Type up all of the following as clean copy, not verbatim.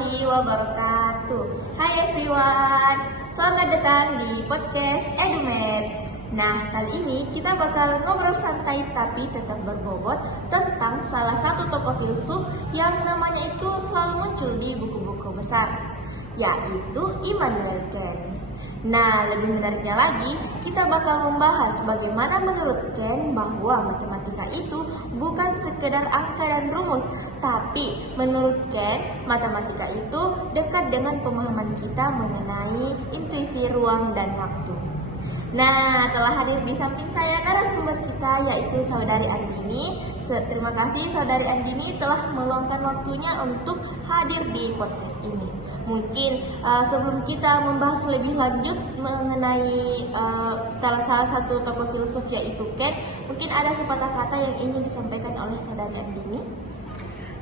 warahmatullahi wabarakatuh. Hai everyone, selamat datang di podcast EduMed. Nah, kali ini kita bakal ngobrol santai tapi tetap berbobot tentang salah satu tokoh filsuf yang namanya itu selalu muncul di buku-buku besar, yaitu Immanuel Kant. Nah, lebih menariknya lagi, kita bakal membahas bagaimana menurut Kant bahwa matematika itu bukan sekedar angka dan rumus, tapi menurut Kant, matematika itu dekat dengan pemahaman kita mengenai intuisi ruang dan waktu. Nah, telah hadir di samping saya narasumber kita yaitu Saudari Andini. Terima kasih Saudari Andini telah meluangkan waktunya untuk hadir di podcast ini. Mungkin sebelum kita membahas lebih lanjut mengenai salah satu tokoh filsuf yaitu Kant, mungkin ada sepatah kata yang ingin disampaikan oleh Saudari Andini.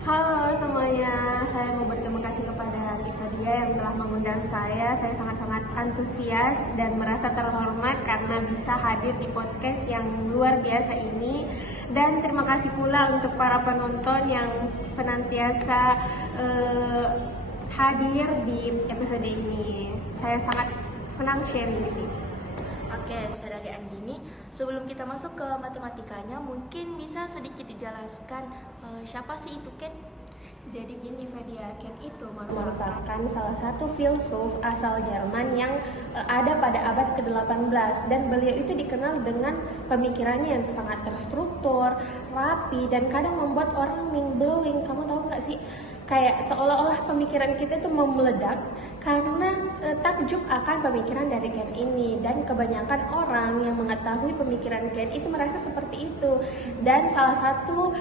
Halo semuanya, saya mau berterima kasih kepada Fadia yang telah mengundang saya. Saya sangat-sangat antusias dan merasa terhormat karena bisa hadir di podcast yang luar biasa ini. Dan terima kasih pula untuk para penonton yang senantiasa hadir di episode ini. Saya sangat senang sharing di sini. Oke, Saudari Andini, sebelum kita masuk ke matematikanya, mungkin bisa sedikit dijelaskan siapa sih itu Kant? Jadi gini Fadia, Kant itu merupakan salah satu filsuf asal Jerman yang ada pada abad ke-18 dan beliau itu dikenal dengan pemikirannya yang sangat terstruktur, rapi, dan kadang membuat orang mind-blowing. Kamu tahu nggak sih? Kayak seolah-olah pemikiran kita itu mau meledak karena takjub akan pemikiran dari Kant ini, dan kebanyakan orang yang mengetahui pemikiran Kant itu merasa seperti itu. Dan salah satu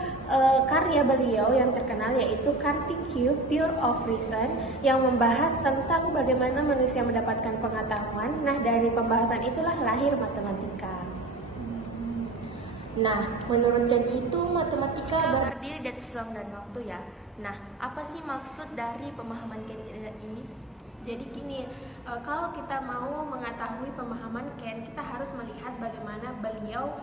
karya beliau yang terkenal yaitu Critique Pure of Reason yang membahas tentang bagaimana manusia mendapatkan pengetahuan. Nah, dari pembahasan itulah lahir matematika. Nah, menurut Kant itu matematika berdiri dari ruang dan waktu ya. Nah, apa sih maksud dari pemahaman Kant ini? Jadi gini, kalau kita mau mengetahui pemahaman Kant, kita harus melihat bagaimana beliau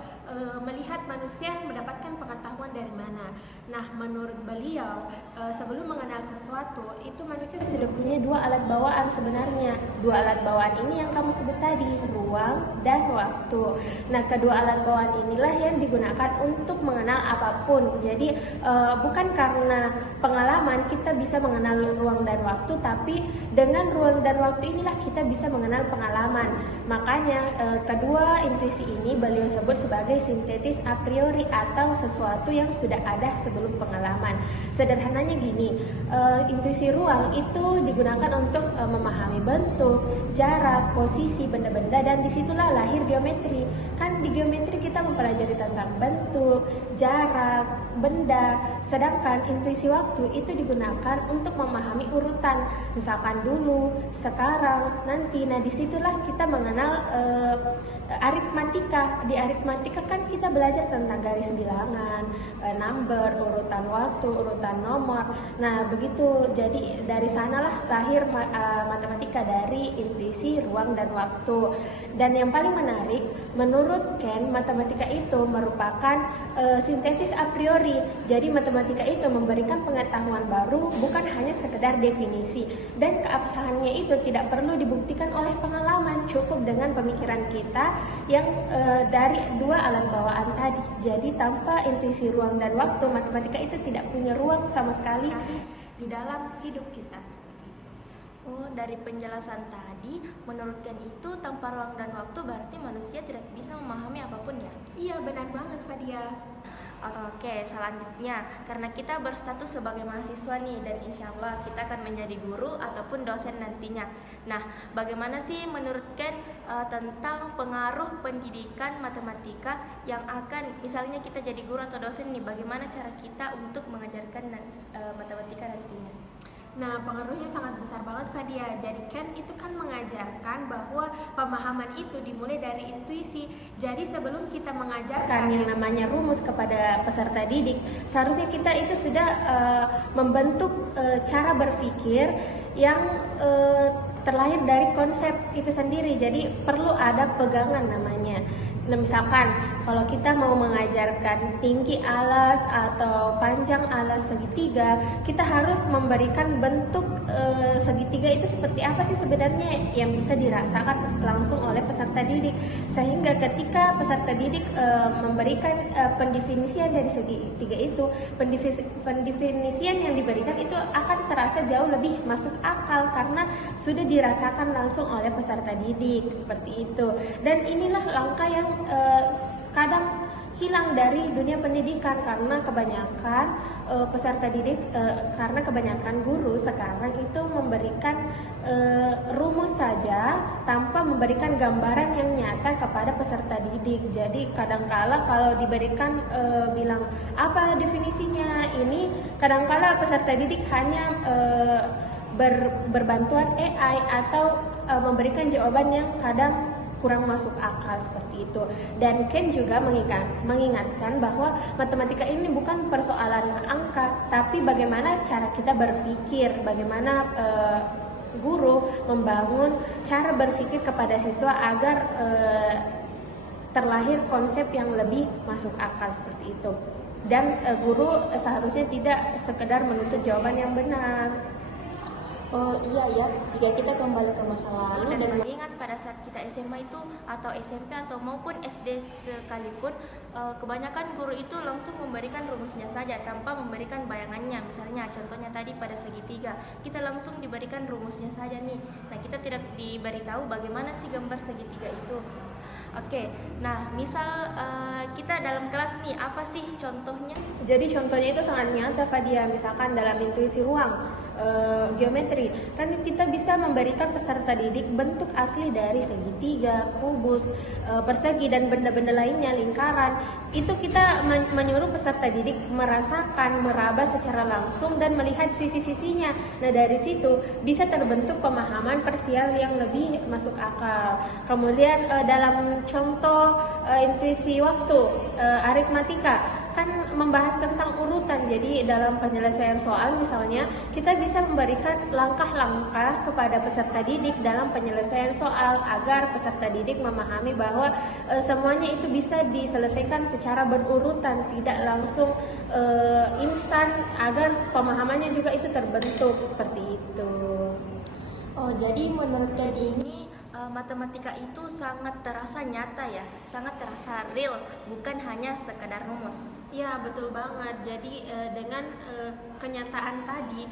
melihat manusia mendapatkan pengetahuan dari mana. Nah, menurut beliau, sebelum mengenal sesuatu, itu manusia sudah punya dua alat bawaan sebenarnya. Dua alat bawaan ini yang kamu sebut tadi, ruang dan waktu. Nah, kedua alat bawaan inilah yang digunakan untuk mengenal apapun. Jadi, bukan karena pengalaman kita bisa mengenal ruang dan waktu, tapi dengan ruang dan waktu inilah kita bisa mengenal pengalaman. Makanya kedua intuisi ini beliau sebut sebagai sintetis a priori atau sesuatu yang sudah ada sebelum pengalaman. Sederhananya gini, intuisi ruang itu digunakan untuk memahami bentuk, jarak, posisi benda-benda, dan disitulah lahir geometri. Kan di geometri kita mempelajari tentang bentuk, jarak, benda, sedangkan intuisi waktu itu digunakan untuk memahami urutan. Misalkan dulu, sekarang, nanti. Nah, disitulah kita mengenal aritmatika. Di aritmatika kan kita belajar tentang garis bilangan, number, urutan waktu, urutan nomor. Nah, begitu. Jadi dari sanalah lahir matematika, dari intuisi ruang dan waktu. Dan yang paling menarik, menurut Kant, matematika itu merupakan sintetis a priori. Jadi matematika itu memberikan pengetahuan baru, bukan hanya sekedar definisi. Dan keabsahannya itu tidak perlu dibuktikan oleh pengalaman, cukup dengan pemikiran kita yang dari dua alat bawaan tadi. Jadi tanpa intuisi ruang dan waktu, matematika itu tidak punya ruang sama sekali di dalam hidup kita. Oh, dari penjelasan tadi, menurut Kant itu tanpa ruang dan waktu berarti manusia tidak bisa memahami apapun ya? Iya, benar banget Fadia. Oke, selanjutnya, karena kita berstatus sebagai mahasiswa nih, dan insya Allah kita akan menjadi guru ataupun dosen nantinya. Nah, bagaimana sih menurut Kant tentang pengaruh pendidikan matematika yang akan, misalnya kita jadi guru atau dosen nih, bagaimana cara kita untuk mengajarkan matematika nantinya? Nah, pengaruhnya sangat besar banget Fadia. Jadi Kant itu kan mengajarkan bahwa pemahaman itu dimulai dari intuisi. Jadi sebelum kita mengajarkan yang namanya rumus kepada peserta didik, seharusnya kita itu sudah membentuk cara berpikir yang terlahir dari konsep itu sendiri. Jadi perlu ada pegangan namanya. Nah, misalkan kalau kita mau mengajarkan tinggi alas atau panjang alas segitiga, kita harus memberikan bentuk segitiga itu seperti apa sih sebenarnya yang bisa dirasakan langsung oleh peserta didik, sehingga ketika peserta didik memberikan pendefinisian dari segitiga itu, pendefinisian yang diberikan itu akan terasa jauh lebih masuk akal karena sudah dirasakan langsung oleh peserta didik seperti itu. Dan inilah langkah yang kadang hilang dari dunia pendidikan karena kebanyakan peserta didik, karena kebanyakan guru sekarang itu memberikan rumus saja tanpa memberikan gambaran yang nyata kepada peserta didik. Jadi kadangkala kalau diberikan bilang apa definisinya ini, kadangkala peserta didik hanya berbantuan AI atau memberikan jawaban yang kadang kurang masuk akal seperti itu. Dan Ken juga mengingatkan bahwa matematika ini bukan persoalan angka, tapi bagaimana cara kita berpikir, bagaimana guru membangun cara berpikir kepada siswa agar terlahir konsep yang lebih masuk akal seperti itu. Dan guru seharusnya tidak sekedar menuntut jawaban yang benar. Oh iya ya, jika kita kembali ke masa lalu dan ingat pada saat kita SMA itu atau SMP atau maupun SD sekalipun, kebanyakan guru itu langsung memberikan rumusnya saja tanpa memberikan bayangannya. Misalnya contohnya tadi pada segitiga, kita langsung diberikan rumusnya saja nih. Nah, kita tidak diberitahu bagaimana sih gambar segitiga itu. Oke, nah misal kita dalam kelas nih, apa sih contohnya? Jadi contohnya itu sangat nyata, Fadia. Misalkan dalam intuisi ruang, geometri, kan kita bisa memberikan peserta didik bentuk asli dari segitiga, kubus, persegi, dan benda-benda lainnya, lingkaran. Itu kita menyuruh peserta didik merasakan, meraba secara langsung dan melihat sisi-sisinya. Nah, dari situ bisa terbentuk pemahaman parsial yang lebih masuk akal. Kemudian dalam contoh intuisi waktu, aritmatika, kan membahas tentang urutan. Jadi dalam penyelesaian soal misalnya, kita bisa memberikan langkah-langkah kepada peserta didik dalam penyelesaian soal agar peserta didik memahami bahwa semuanya itu bisa diselesaikan secara berurutan, tidak langsung instan, agar pemahamannya juga itu terbentuk seperti itu. Oh, jadi menurut Ken ini Matematika itu sangat terasa nyata ya, sangat terasa real, bukan hanya sekedar rumus. Ya, betul banget. Jadi dengan kenyataan tadi,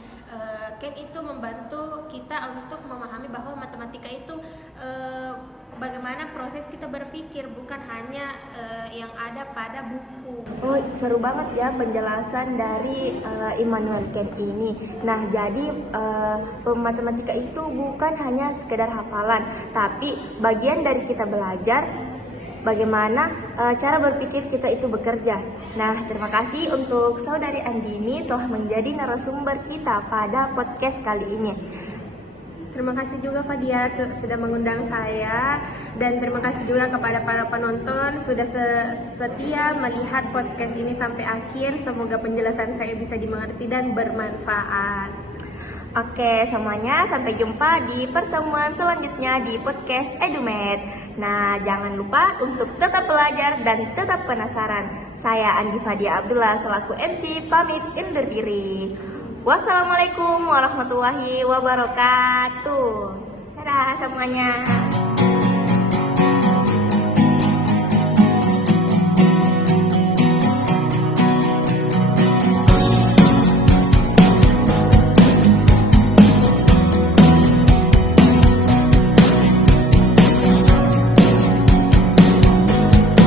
Ken itu membantu kita untuk memahami bahwa matematika itu bagaimana proses kita berpikir, bukan hanya yang ada pada buku. Oh, seru banget ya penjelasan dari Immanuel Kant ini. Nah, jadi matematika itu bukan hanya sekedar hafalan, tapi bagian dari kita belajar bagaimana cara berpikir kita itu bekerja. Nah, terima kasih untuk Saudari Andini telah menjadi narasumber kita pada podcast kali ini. Terima kasih juga Fadia sudah mengundang saya, dan terima kasih juga kepada para penonton sudah setia melihat podcast ini sampai akhir. Semoga penjelasan saya bisa dimengerti dan bermanfaat. Oke semuanya, sampai jumpa di pertemuan selanjutnya di podcast Edumed. Nah, jangan lupa untuk tetap belajar dan tetap penasaran. Saya Andi Fadia Abdullah selaku MC pamit undur diri. Wassalamualaikum warahmatullahi wabarakatuh. Dadah semuanya.